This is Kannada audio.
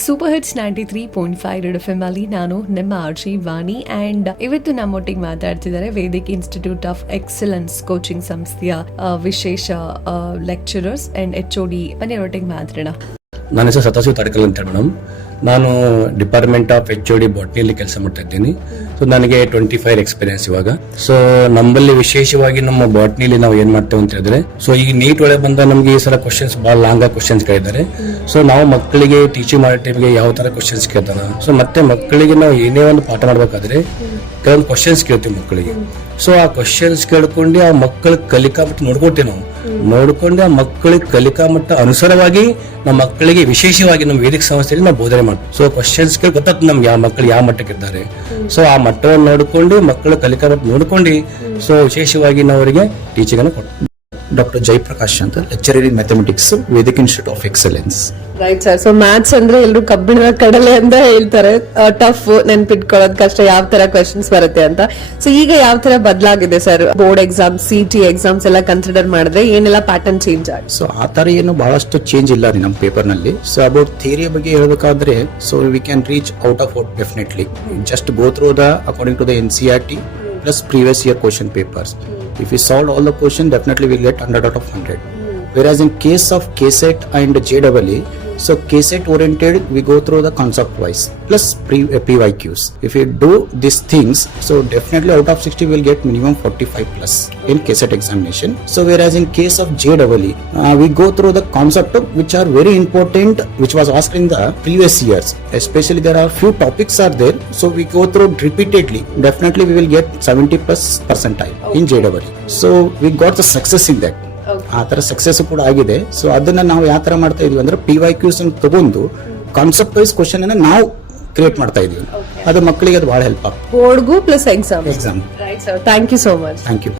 Super hits 93.5 red F M ಅಲ್ಲಿ ನಾನು ನಿಮ್ಮ ಆರ್ಜಿ ವಾಣಿ ಅಂಡ್ ಇವತ್ತು ನಮ್ಮೊಟ್ಟಿಗೆ ಮಾತಾಡ್ತಿದ್ದಾರೆ Vedic institute of excellence coaching ಸಂಸ್ಥೆಯ ವಿಶೇಷ ಲೆಕ್ಚರರ್ಸ್ ಅಂಡ್ HOD ಮನೆಯವರೊಟ್ಟಿಗೆ ಮಾತಾಡೋಣ. ನನ್ನ ಹೆಸರು ಸತಾಶಿವ ತಾಡ್ಕಲ್ ಅಂತ ಮೇಡಮ್. ನಾನು ಡಿಪಾರ್ಟ್ಮೆಂಟ್ ಆಫ್ HOD ಬಾಟ್ನಿಯಲ್ಲಿ ಕೆಲಸ ಮಾಡ್ತಾ ಇದ್ದೀನಿ. ಸೊ ನನಗೆ 25 ಎಕ್ಸ್ಪೀರಿಯನ್ಸ್ ಇವಾಗ. ಸೊ ನಮ್ಮಲ್ಲಿ ವಿಶೇಷವಾಗಿ ನಮ್ಮ ಬಾಟ್ನಿಲಿ ನಾವು ಏನ್ ಮಾಡ್ತೇವೆ ಅಂತ ಹೇಳಿದ್ರೆ, ಸೊ ಈಗ ನೀಟ್ ಒಳಗೆ ಬಂದ ನಮ್ಗೆ ಈ ಸಲ ಕ್ವಶನ್ಸ್ ಬಹಳ ಲಾಂಗ್ ಆಗಿ ಕ್ವಶನ್ಸ್ ಕೇಳಿದ್ದಾರೆ. ಸೊ ನಾವು ಮಕ್ಕಳಿಗೆ ಟೀಚಿಂಗ್ ಮಾಡೋ ಟೈಮ್ಗೆ ಯಾವ ತರ ಕ್ವಶನ್ಸ್ ಕೇಳ್ತಾರ, ಸೊ ಮತ್ತೆ ಮಕ್ಕಳಿಗೆ ನಾವು ಏನೇ ಒಂದು ಪಾಠ ಮಾಡ್ಬೇಕಾದ್ರೆ ಕೆಲವೊಂದು ಕ್ವಶನ್ಸ್ ಕೇಳ್ತೀವಿ ಮಕ್ಕಳಿಗೆ. ಸೊ ಆ ಕ್ವಶನ್ಸ್ ಕೇಳ್ಕೊಂಡು ಆ ಮಕ್ಕಳ ಕಲಿಕಾ ಮಟ್ಟ ನೋಡ್ಕೊಳ್ತೀವಿ ನಾವು. ನೋಡ್ಕೊಂಡು ಆ ಮಕ್ಕಳಿಗೆ ಕಲಿಕಾ ಮಟ್ಟ ಅನುಸಾರವಾಗಿ ನಮ್ಮ ಮಕ್ಕಳಿಗೆ ವಿಶೇಷವಾಗಿ ನಮ್ಮ ವೇದಿಕ ಸಂಸ್ಥೆಯಲ್ಲಿ ನಾವು ಬೋಧನೆ ಮಾಡ್ತೀವಿ. ಸೊ ಕ್ವಶನ್ಸ್ ಕೇಳಿ ಗೊತ್ತಾಗ್ತದೆ ನಮ್ಗೆ ಯಾವ ಮಕ್ಕಳು ಯಾವ ಮಟ್ಟಕ್ಕೆ ಇದ್ದಾರೆ. ಸೊ ಆ ಮಟ್ಟವನ್ನು ನೋಡ್ಕೊಂಡು ಮಕ್ಕಳ ಕಲಿಕಾ ಮಟ್ಟ ನೋಡ್ಕೊಂಡು ಸೊ ವಿಶೇಷವಾಗಿ ನಾವು ಅವರಿಗೆ ಟೀಚಿಂಗ್ ಅನ್ನು ಕೊಡ್ತೀವಿ. ಡಾಕ್ಟರ್ ಜಯಪ್ರಕಾಶ್ ಅಂತ, lecturer in mathematics, Vedic institute of excellence. Right sir. So maths ಅಂದ್ರೆ ಎಲ್ಲರೂ ಕಬ್ಬಿಣದ ಕಡಲೆ ಅಂತ ಹೇಳ್ತಾರೆ, ಟಫ್, ನೆನ್ಪಿಟ್ಕೊಳ್ಳೋದು ಕಷ್ಟ, ಯಾವ ತರ ಕ್ವೆಶನ್ಸ್ ಬರುತ್ತೆ ಅಂತ. ಸೊ ಈಗ ಯಾವ ತರ ಬದಲಾಗಿದೆ sir? Board exam, CT exams ಎಲ್ಲ ಕನ್ಸಿಡರ್ ಮಾಡಿದ್ರೆ ಏನೆಲ್ಲ ಪ್ಯಾಟರ್ನ್ ಚೇಂಜ್ ಆಗಿದೆ? ಸೊ ಆ ತರ ಏನು ಬಹಳಷ್ಟು ಚೇಂಜ್ ಇಲ್ಲ ರೀ ನಮ್ಮ ಪೇಪರ್ ನಲ್ಲಿ. ಸೊ ಅಬೌಟ್ ಥಿಯರಿ ಬಗ್ಗೆ ಹೇಳ್ಬೇಕಾದ್ರೆ, so we can reach out of out definitely. Just go through the according to the NCERT plus previous year question papers. If we solve all the question, definitely we'll get 100 out of 100. Whereas in case of KSET and JEE, so KSET oriented, we go through the concept wise plus PYQs. If we do these things, so definitely out of 60 we'll get minimum 45 plus in KSET examination. So whereas in case of JEE, we go through the concept which are very important, which was asked in the previous years. Especially there are few topics are there, so we go through repeatedly. Definitely we will get 70 plus percentile in JEE. So we got the success in that. ಆ ತರ ಸಕ್ಸಸ್ ಕೂಡ ಆಗಿದೆ. ಸೊ ಅದನ್ನ ನಾವು ಯಾವ ತರ ಮಾಡ್ತಾ ಇದೀವಿ ಅಂದ್ರೆ PYQs ಅನ್ನು ತಗೊಂಡು ಕಾನ್ಸೆಪ್ಟ್ ವೈಸ್ ಕ್ವಶನ್ ಅನ್ನ ನಾವು ಕ್ರಿಯೇಟ್ ಮಾಡ್ತಾ ಇದೀವಿ. ಅದು ಮಕ್ಕಳಿಗೆ ಅದು ಬಹಳ ಹೆಲ್ಪ್ ಆಗ್ತದೆ, ಬೋರ್ಡ್ಗೂ plus exam. Exam. Right sir, thank you so much. Thank you.